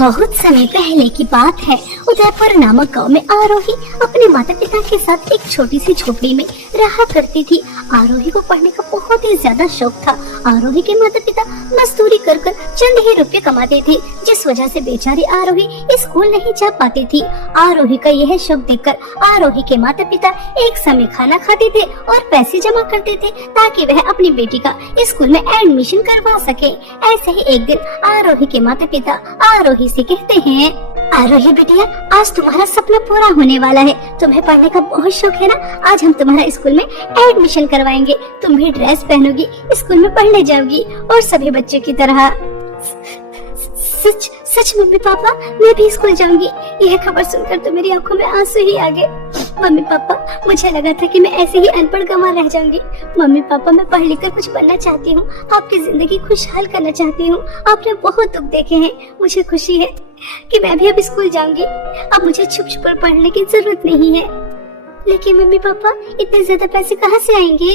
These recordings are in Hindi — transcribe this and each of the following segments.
बहुत समय पहले की बात है। उदयपुर नामक गांव में आरोही अपने माता पिता के साथ एक छोटी सी झोपड़ी में रहा करती थी। आरोही को पढ़ने का बहुत ही ज्यादा शौक था। आरोही के माता पिता मजदूरी कर चंद ही रुपए कमाते थे, जिस वजह से बेचारी आरोही स्कूल नहीं जा पाती थी। आरोही का यह शौक देखकर आरोही के माता पिता एक समय खाना खाते थे और पैसे जमा करते थे ताकि वह अपनी बेटी का स्कूल में एडमिशन करवा सके। ऐसे ही एक दिन आरोही के माता पिता आरोही से कहते हैं, आरोही बेटिया, आज तुम्हारा सपना पूरा होने वाला है। तुम्हें पढ़ने का बहुत शौक है ना, आज हम तुम्हारा स्कूल में एडमिशन करवाएंगे। तुम भी ड्रेस पहनोगी, स्कूल में पढ़ने जाओगी और सभी बच्चों की तरह। सच सच मम्मी पापा, मैं भी स्कूल जाऊंगी। यह खबर सुनकर तो मेरी आंखों में आंसू ही आ गए। मम्मी पापा, मुझे लगा था कि मैं ऐसे ही अनपढ़ गंवा रह जाऊंगी। मम्मी पापा, मैं पढ़ लिख कर कुछ बनना चाहती हूँ, आपकी जिंदगी खुशहाल करना चाहती हूँ। आपने बहुत दुख देखे हैं, मुझे खुशी है कि मैं भी अब स्कूल जाऊंगी। अब मुझे छुप छुप कर पढ़ने की जरूरत नहीं है। लेकिन मम्मी पापा, इतने ज्यादा पैसे कहाँ से आएंगे?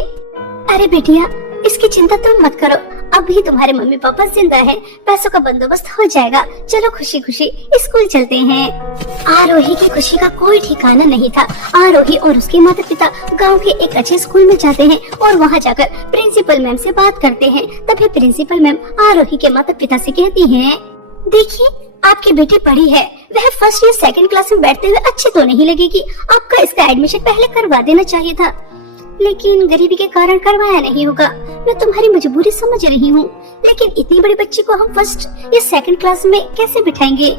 अरे बेटिया, इसकी चिंता तुम मत करो, अभी तुम्हारे मम्मी पापा जिंदा है, पैसों का बंदोबस्त हो जाएगा। चलो खुशी खुशी स्कूल चलते हैं। आरोही की खुशी का कोई ठिकाना नहीं था। आरोही और उसके माता पिता गांव के एक अच्छे स्कूल में जाते हैं और वहां जाकर प्रिंसिपल मैम से बात करते हैं। तभी प्रिंसिपल मैम आरोही के माता पिता से कहती हैं, देखिए, आपकी बेटी पढ़ी है, वह फर्स्ट या सेकंड क्लास में बैठते हुए अच्छी तो नहीं लगेगी। आपका इसका एडमिशन पहले करवा देना चाहिए था, लेकिन गरीबी के कारण करवाया नहीं होगा। मैं तुम्हारी मजबूरी समझ रही हूँ, लेकिन इतनी बड़ी बच्ची को हम फर्स्ट या सेकंड क्लास में कैसे बिठाएंगे?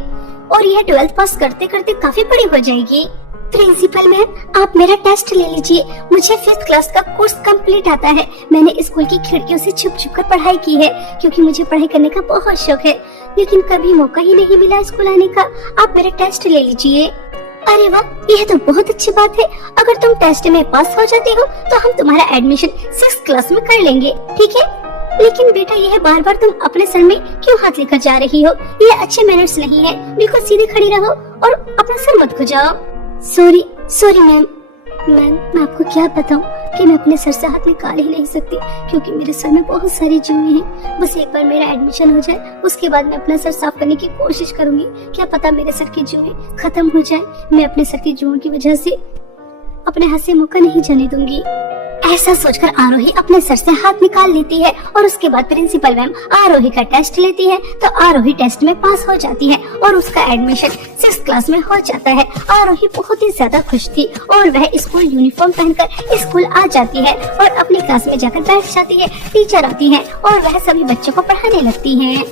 और यह 12th पास करते करते काफी बड़ी हो जाएगी। प्रिंसिपल मैम, आप मेरा टेस्ट ले लीजिए। मुझे 5th क्लास का कोर्स कंप्लीट आता है। मैंने स्कूल की खिड़कियों से छुप छुप कर पढ़ाई की है, क्योंकि मुझे पढ़ाई करने का बहुत शौक है, लेकिन कभी मौका ही नहीं मिला स्कूल आने का। आप मेरा टेस्ट ले लीजिए। अरे वाह, यह तो बहुत अच्छी बात है। अगर तुम टेस्ट में पास हो जाती हो तो हम तुम्हारा एडमिशन 6th क्लास में कर लेंगे, ठीक है? लेकिन बेटा, यह बार बार तुम अपने सर में क्यों हाथ लेकर जा रही हो? यह अच्छे मैनर्स नहीं है। बिल्कुल सीधे खड़ी रहो और अपना सर मत खुजाओ। Sorry ma'am. मैं आपको क्या बताऊं कि मैं अपने सर से हाथ निकाल ही नहीं सकती, क्योंकि मेरे सर में बहुत सारी जुएं हैं। बस एक बार मेरा एडमिशन हो जाए, उसके बाद मैं अपना सर साफ करने की कोशिश करूंगी। क्या पता मेरे सर की जुएं खत्म हो जाए। मैं अपने सर की जुओं की वजह से अपने हाथ से मौका नहीं जाने दूंगी। ऐसा सोचकर आरोही अपने सर से हाथ निकाल लेती है और उसके बाद प्रिंसिपल मैम आरोही का टेस्ट लेती है। तो आरोही टेस्ट में पास हो जाती है और उसका एडमिशन 6th क्लास में हो जाता है। आरोही बहुत ही ज्यादा खुश थी और वह स्कूल यूनिफॉर्म पहनकर स्कूल आ जाती है और अपनी क्लास में जाकर बैठ जाती है। टीचर आती है और वह सभी बच्चों को पढ़ाने लगती है।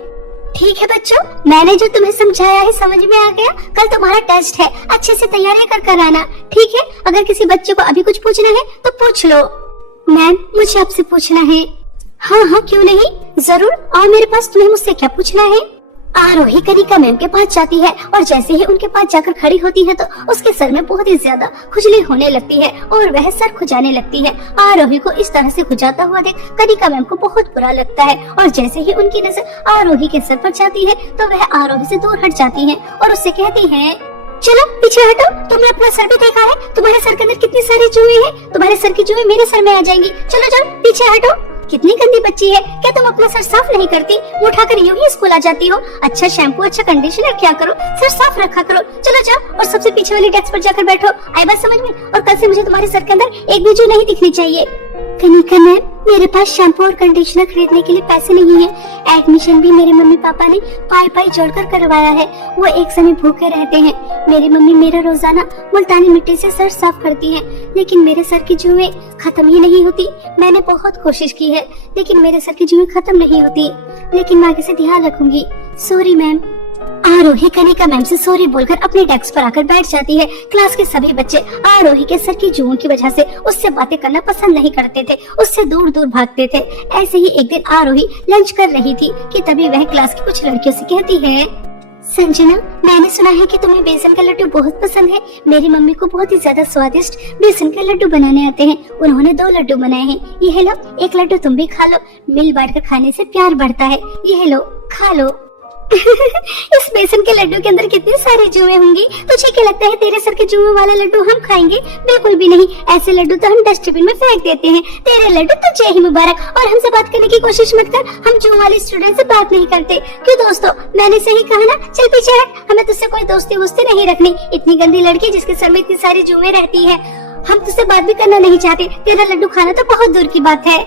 ठीक है बच्चों, मैंने जो तुम्हें समझाया है समझ में आ गया। कल तुम्हारा टेस्ट है, अच्छे से तैयारी कर आना, ठीक है? अगर किसी बच्चे को अभी कुछ पूछना है तो पूछ लो। मैम, मुझे आपसे पूछना है। हाँ, क्यों नहीं, जरूर आओ मेरे पास। तुम्हें मुझसे क्या पूछना है? आरोही कनिका मैम के पास जाती है और जैसे ही उनके पास जाकर खड़ी होती है तो उसके सर में बहुत ही ज्यादा खुजली होने लगती है और वह सर खुजाने लगती है। आरोही को इस तरह से खुजाता हुआ देख कनिका मैम को बहुत बुरा लगता है और जैसे ही उनकी नजर आरोही के सर पर जाती है तो वह आरोही से दूर हट जाती है और उससे कहती है, चलो पीछे हटो। तुमने अपना सर भी देखा है? तुम्हारे सर के अंदर कितनी सारी जुएं हैं। तुम्हारे सर की जुएं मेरे सर में आ जाएंगी। चलो चलो पीछे हटो। कितनी गंदी बच्ची है, क्या तुम अपना सर साफ नहीं करती? उठाकर यूं ही स्कूल आ जाती हो। अच्छा शैम्पू, अच्छा कंडीशनर क्या करो, सर साफ रखा करो। चलो जाओ और सबसे पीछे वाली डेस्क पर जाकर बैठो। आई बात समझ में? और कल से मुझे तुम्हारे सर के अंदर एक भी जू नहीं दिखनी चाहिए। कनिका मैम, मेरे पास शैम्पू और कंडीशनर खरीदने के लिए पैसे नहीं है। एडमिशन भी मेरे मम्मी पापा ने पाई जोड़कर करवाया है। वो एक समय भूखे रहते हैं। मेरी मम्मी मेरा रोजाना मुल्तानी मिट्टी से सर साफ करती है, लेकिन मेरे सर की जुएं खत्म ही नहीं होती। मैंने बहुत कोशिश की है, लेकिन मेरे सर की जुएं खत्म नहीं होती। लेकिन मैं आगे से ध्यान रखूंगी। Sorry ma'am. Aarohi Kanika ma'am से सॉरी बोलकर अपने डेस्क पर आकर बैठ जाती है। क्लास के सभी बच्चे आरोही के सर की जुओं की वजह से उससे बातें करना पसंद नहीं करते थे, उससे दूर दूर भागते थे। ऐसे ही एक दिन आरोही लंच कर रही थी कि तभी वह क्लास की कुछ लड़कियों से कहती है, संजना, मैंने सुना है कि तुम्हें बेसन का लड्डू बहुत पसंद है। मेरी मम्मी को बहुत ही ज्यादा स्वादिष्ट बेसन के लड्डू बनाने आते हैं। उन्होंने 2 लड्डू बनाए हैं। ये लो, एक लड्डू तुम भी खा लो। मिल बांट कर खाने से प्यार बढ़ता है। ये लो, खा लो। इस बेसन के लड्डू के अंदर कितने सारे जुए होंगे। तुझे क्या लगता है तेरे सर के जुए वाला लड्डू हम खाएंगे? बिल्कुल भी नहीं, ऐसे लड्डू तो हम डस्टबिन में फेंक देते हैं। तेरे लड्डू तुझे ही मुबारक। और हमसे बात करने की कोशिश मत कर, हम जुए वाले स्टूडेंट से बात नहीं करते। क्यों दोस्तों, मैंने सही कहा ना? चल पीछे हट, हमें तुझसे कोई दोस्ती वोस्ती नहीं रखनी। इतनी गंदी लड़की जिसके सर में इतनी सारी जुए रहती है, हम तुझसे बात भी करना नहीं चाहते। तेरा लड्डू खाना तो बहुत दूर की बात है।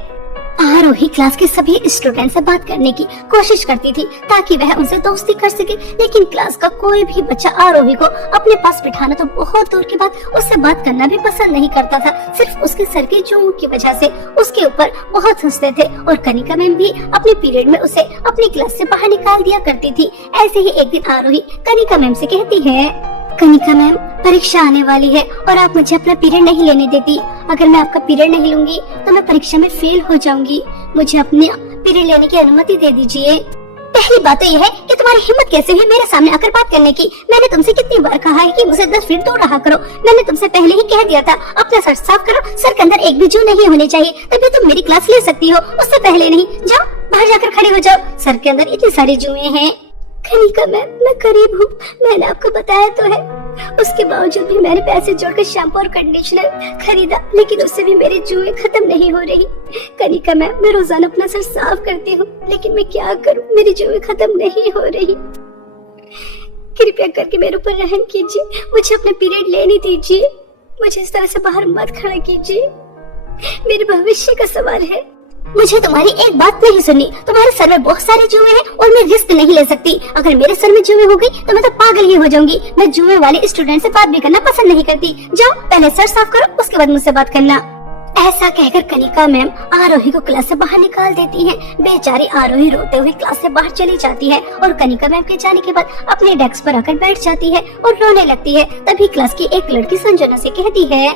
आरोही क्लास के सभी स्टूडेंट से बात करने की कोशिश करती थी ताकि वह उनसे दोस्ती कर सके, लेकिन क्लास का कोई भी बच्चा आरोही को अपने पास बिठाना तो बहुत दूर की बात, उससे बात करना भी पसंद नहीं करता था। सिर्फ उसके सर के जुओं की वजह से उसके ऊपर बहुत हंसते थे और कनिका मैम भी अपने पीरियड में उसे अपनी क्लास से बाहर निकाल दिया करती थी। ऐसे ही एक दिन आरोही कनिका मैम से कहती है, कनिका मैम, परीक्षा आने वाली है और आप मुझे अपना पीरियड नहीं लेने देती। अगर मैं आपका पीरियड नहीं लूंगी तो मैं परीक्षा में फेल हो जाऊंगी। मुझे अपने पीरियड लेने की अनुमति दे दीजिए। पहली बात तो यह है कि तुम्हारी हिम्मत कैसे हुई मेरे सामने आकर बात करने की? मैंने तुमसे कितनी बार कहा है कि मुझे 10 फीट दूर रहा करो। मैंने तुमसे पहले ही कह दिया था अपना सर साफ करो, सर के अंदर एक भी जू नहीं होने चाहिए, तभी तुम मेरी क्लास ले सकती हो, उससे पहले नहीं। जाओ बाहर जाकर खड़े हो जाओ, सर के अंदर इतनी सारी जुएं हैं। कनिका मैम, मैं गरीब हूँ, मैंने आपको बताया तो है। उसके बावजूद भी मैंने पैसे जोड़कर शैम्पू और कंडीशनर खरीदा, लेकिन उससे भी मेरी जुएं खत्म नहीं हो रही। कनिका मैम, मैं रोजाना अपना सर साफ करती हूँ, लेकिन मैं क्या करूँ, मेरी जुएं खत्म नहीं हो रही। कृपया करके मेरे ऊपर रहम कीजिए, मुझे अपने पीरियड लेने दीजिए, मुझे इस तरह से बाहर मत खड़ा कीजिए, मेरे भविष्य का सवाल है। मुझे तुम्हारी एक बात नहीं सुननी। तुम्हारे सर में बहुत सारे जुए हैं और मैं रिस्क नहीं ले सकती। अगर मेरे सर में जुए हो गई तो मैं तो पागल ही हो जाऊंगी। मैं जुए वाले स्टूडेंट से बात भी करना पसंद नहीं करती। जाओ पहले सर साफ करो, उसके बाद मुझसे बात करना। ऐसा कहकर कनिका मैम आरोही को क्लास से बाहर निकाल देती हैं। बेचारी आरोही रोते हुए क्लास से बाहर चली जाती है और कनिका मैम के जाने के बाद अपने डेस्क पर आकर बैठ जाती है और रोने लगती है। तभी क्लास की एक लड़की संजना से कहती है,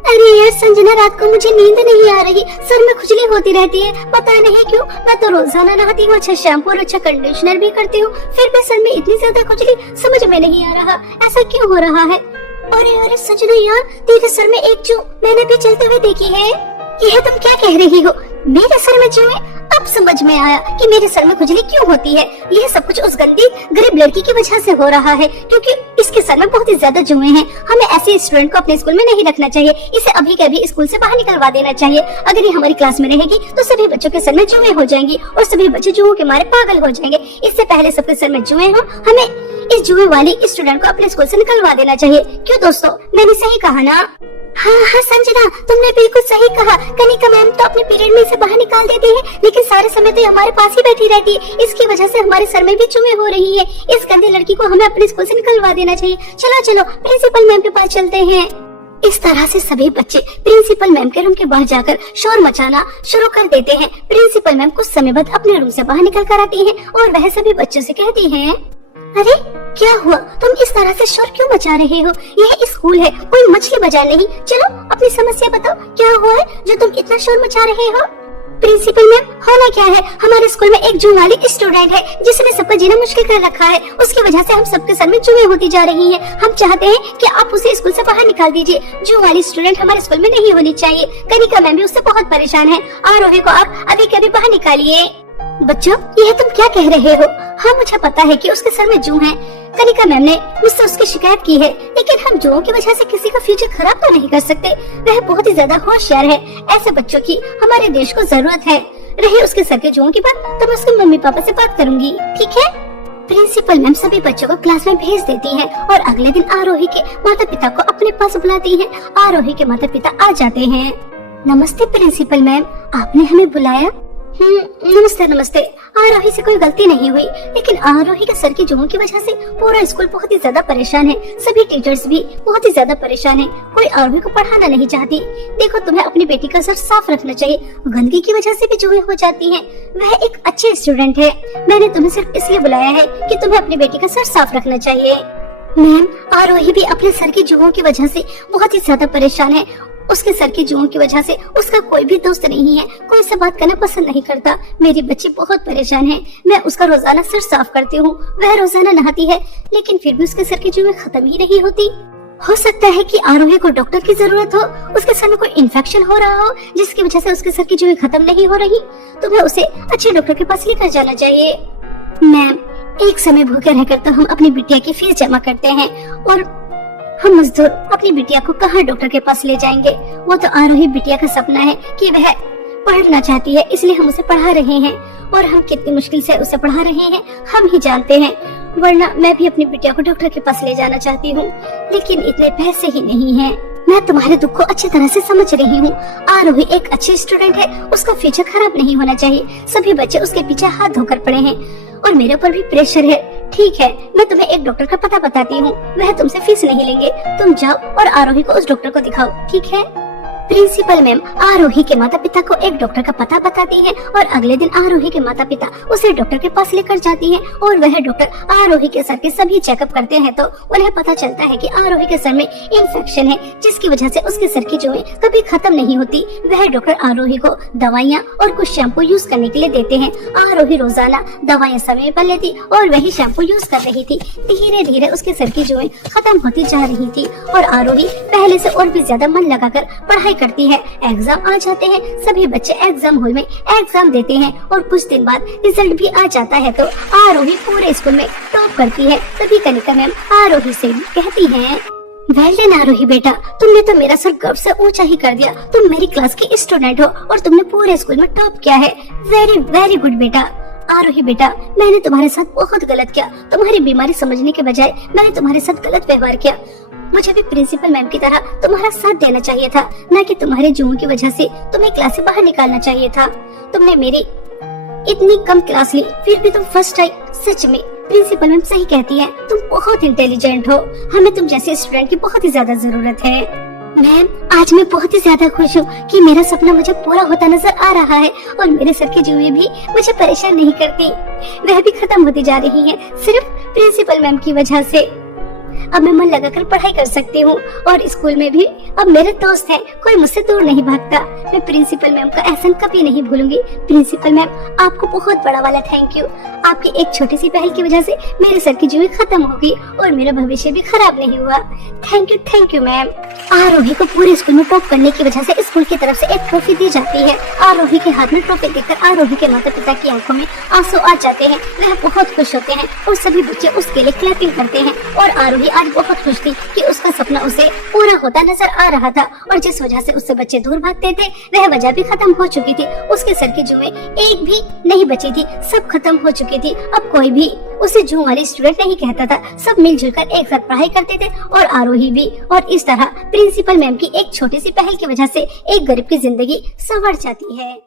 अरे यार संजना, रात को मुझे नींद नहीं आ रही, सर में खुजली होती रहती है, पता नहीं क्यों। मैं तो रोजाना नहाती हूँ, अच्छा शैम्पू और अच्छा कंडीशनर भी करती हूँ, फिर भी सर में इतनी ज्यादा खुजली, समझ में नहीं आ रहा ऐसा क्यों हो रहा है। अरे अरे संजना यार, तेरे सर में एक जू मैंने भी चलते हुए देखी है। यह तुम क्या कह रही हो? मेरे सर में जुए? अब समझ में आया कि मेरे सर में खुजली क्यों होती है। यह सब कुछ उस गंदी गरीब लड़की की वजह से हो रहा है, क्योंकि इसके सर में बहुत ही ज्यादा जुए हैं। हमें ऐसे स्टूडेंट को अपने स्कूल में नहीं रखना चाहिए, इसे अभी के अभी स्कूल से बाहर निकलवा देना चाहिए। अगर ये हमारी क्लास में रहेगी तो सभी बच्चों के सर में जुए हो जाएंगी और सभी बच्चे जुओं के मारे पागल हो जाएंगे। इससे पहले सबके सर में जुए हो, हमें इस जुए वाली स्टूडेंट को अपने स्कूल से निकलवा देना चाहिए। क्यों दोस्तों, मैंने सही कहा ना? हाँ संजना, तुमने बिल्कुल सही कहा। कनिका मैम तो अपने पीरियड में इसे बाहर निकाल देती है, लेकिन सारे समय तो हमारे पास ही बैठी रहती है। इसकी वजह से हमारे सर में भी जुए हो रही है। इस गंदी लड़की को हमें अपने स्कूल से निकलवा देना चाहिए। चलो चलो प्रिंसिपल मैम के पास चलते हैं। इस तरह से सभी बच्चे प्रिंसिपल मैम के रूम के बाहर जाकर शोर मचाना शुरू कर देते हैं। प्रिंसिपल मैम कुछ समय बाद अपने रूम से बाहर निकल कर आती है और वह सभी बच्चों से कहती है, अरे क्या हुआ, तुम इस तरह से शोर क्यों मचा रहे हो? यह स्कूल है, कोई मछली बाजार नहीं। चलो अपनी समस्या बताओ, क्या हुआ है जो तुम इतना शोर मचा रहे हो? प्रिंसिपल मैम, होना क्या है, हमारे स्कूल में एक जुए वाली स्टूडेंट है जिसने सबका जीना मुश्किल कर रखा है। उसकी वजह से हम सबके सर में जुए होती जा रही है। हम चाहते हैं कि आप उसे स्कूल से बाहर निकाल दीजिए। जुए वाली स्टूडेंट हमारे स्कूल में नहीं होनी चाहिए। कनिका मैम भी उससे बहुत परेशान है। आरोही को आप अभी के अभी बाहर निकालिए। बच्चों, यह तुम क्या कह रहे हो? हाँ, मुझे पता है कि उसके सर में जू है। कनिका मैम ने मुझसे उसकी शिकायत की है, लेकिन हम जुओं की वजह से किसी का फ्यूचर खराब तो नहीं कर सकते। वह बहुत ही ज्यादा होशियार है। ऐसे बच्चों की हमारे देश को जरूरत है। रही उसके सर के जुओं की बात, तो मैं उसके मम्मी पापा से बात करूंगी, ठीक है? प्रिंसिपल मैम सभी बच्चों को क्लास में भेज देती हैं और अगले दिन आरोही के माता पिता को अपने पास बुलाती हैं। आरोही के माता पिता आ जाते हैं। नमस्ते प्रिंसिपल मैम, आपने हमें बुलाया? नमस्ते नमस्ते। आरोही से कोई गलती नहीं हुई, लेकिन आरोही के सर की जुओं की वजह से पूरा स्कूल बहुत ही ज्यादा परेशान है। सभी टीचर्स भी बहुत ही ज्यादा परेशान है। कोई आरोही को पढ़ाना नहीं चाहती। देखो, तुम्हें अपनी बेटी का सर साफ रखना चाहिए। गंदगी की वजह से भी जुएं हो जाती हैं। वह एक अच्छी स्टूडेंट है। मैंने तुम्हें सिर्फ इसलिए बुलाया है कि तुम्हें अपनी बेटी का सर साफ रखना चाहिए। मैम, आरोही भी अपने सर की जुओं की वजह से बहुत ही ज्यादा परेशान है। उसके सर की जुओं की वजह से उसका कोई भी दोस्त नहीं है, कोई से बात करना पसंद नहीं करता। मेरी बच्ची बहुत परेशान है। मैं उसका रोजाना सर साफ करती हूँ, वह रोजाना नहाती है, लेकिन फिर भी उसके सर की जुएं खत्म ही नहीं होती। हो सकता है कि आरोही को डॉक्टर की जरूरत हो, उसके सर में कोई इन्फेक्शन हो रहा हो जिसकी वजह से उसके सर की जुएं खत्म नहीं हो रही। तुम्हें उसे अच्छे डॉक्टर के पास लेकर जाना चाहिए। मैम, एक समय भूखे रहकर तो हम अपनी बिटिया की फीस जमा करते हैं और हम मजदूर अपनी बिटिया को कहाँ डॉक्टर के पास ले जाएंगे। वो तो आरोही बिटिया का सपना है कि वह पढ़ना चाहती है, इसलिए हम उसे पढ़ा रहे हैं और हम कितनी मुश्किल से उसे पढ़ा रहे हैं हम ही जानते हैं। वरना मैं भी अपनी बिटिया को डॉक्टर के पास ले जाना चाहती हूँ, लेकिन इतने पैसे ही नहीं हैं। मैं तुम्हारे दुख को अच्छी तरह से समझ रही हूँ। आरोही एक अच्छी स्टूडेंट है, उसका फ्यूचर खराब नहीं होना चाहिए। सभी बच्चे उसके पीछे हाथ धोकर पड़े हैं और मेरे ऊपर भी प्रेशर है। ठीक है, मैं तुम्हें एक डॉक्टर का पता बताती हूँ, वह तुमसे फीस नहीं लेंगे। तुम जाओ और आरोही को उस डॉक्टर को दिखाओ, ठीक है। प्रिंसिपल मैम आरोही के माता पिता को एक डॉक्टर का पता बताती है और अगले दिन आरोही के माता पिता उसे डॉक्टर के पास लेकर जाती हैं और वह डॉक्टर आरोही के सर के सभी चेकअप करते हैं तो उन्हें पता चलता है कि आरोही के सर में इंफेक्शन है, जिसकी वजह से उसके सर की जुएं कभी खत्म नहीं होती। वह डॉक्टर आरोही को दवाइयाँ और कुछ शैम्पू यूज करने के लिए देते हैं। आरोही रोजाना दवाइयाँ समय पर लेती और वही शैम्पू यूज कर रही थी। धीरे धीरे उसके सर की जुएं खत्म होती जा रही थी और आरोही पहले से और भी ज्यादा मन लगाकर पढ़ाई करती है। एग्जाम आ जाते हैं, सभी बच्चे एग्जाम हॉल में एग्जाम देते हैं और कुछ दिन बाद रिजल्ट भी आ जाता है तो आरोही पूरे स्कूल में टॉप करती है। तभी कनिका मैम आरोही से कहती हैं, वेल डन आरोही बेटा, तुमने तो मेरा सर गर्व से ऊंचा ही कर दिया। तुम मेरी क्लास की स्टूडेंट हो और तुमने पूरे स्कूल में टॉप किया है। वेरी वेरी गुड बेटा। आरोही बेटा, मैंने तुम्हारे साथ बहुत गलत किया। तुम्हारी बीमारी समझने के बजाय मैंने तुम्हारे साथ गलत व्यवहार किया। मुझे भी प्रिंसिपल मैम की तरह तुम्हारा साथ देना चाहिए था, न कि तुम्हारे जुओं की वजह से तुम्हें क्लास से बाहर निकालना चाहिए था। तुमने मेरी इतनी कम क्लास ली, फिर भी तुम फर्स्ट आई। सच में प्रिंसिपल मैम सही कहती है, तुम बहुत इंटेलिजेंट हो। हमें तुम जैसे स्टूडेंट की बहुत ही ज्यादा जरूरत है। मैम, आज मैं बहुत ही ज्यादा खुश हूँ कि मेरा सपना मुझे पूरा होता नजर आ रहा है और मेरे सर की जुएं भी मुझे परेशान नहीं करती। वह भी खत्म होती जा रही है सिर्फ प्रिंसिपल मैम की वजह से। अब मैं मन लगाकर पढ़ाई कर सकती हूँ और स्कूल में भी अब मेरे दोस्त हैं, कोई मुझसे दूर नहीं भागता। मैं प्रिंसिपल मैम का एहसान कभी नहीं भूलूंगी। प्रिंसिपल मैम, आपको बहुत बड़ा वाला थैंक यू। आपकी एक छोटी सी पहल की वजह से मेरे सर की जुएं खत्म हो गई और मेरा भविष्य भी खराब नहीं हुआ। Thank you ma'am. आरोही को पूरे स्कूल में टॉप करने की वजह से स्कूल की तरफ से एक ट्रॉफी दी जाती है। आरोही के हाथ में ट्रॉफी देखकर आरोही के माता पिता की आंखों में आंसू आ जाते हैं। वह बहुत खुश होते हैं और सभी बच्चे उसके लिए क्लैपिंग करते हैं और आरोही आज बहुत खुश थी कि उसका सपना उसे पूरा होता नजर आ रहा था और जिस वजह से उससे बच्चे दूर भागते थे वह वजह भी खत्म हो चुकी थी। उसके सर की जुएं एक भी नहीं बची थी, सब खत्म हो चुकी थी। अब कोई भी उसे जुए वाली स्टूडेंट नहीं कहता था, सब मिलजुल कर एक साथ पढ़ाई करते थे और आरोही भी। और इस तरह प्रिंसिपल मैम की एक छोटी सी पहल की वजह से एक गरीब की जिंदगी संवर जाती है।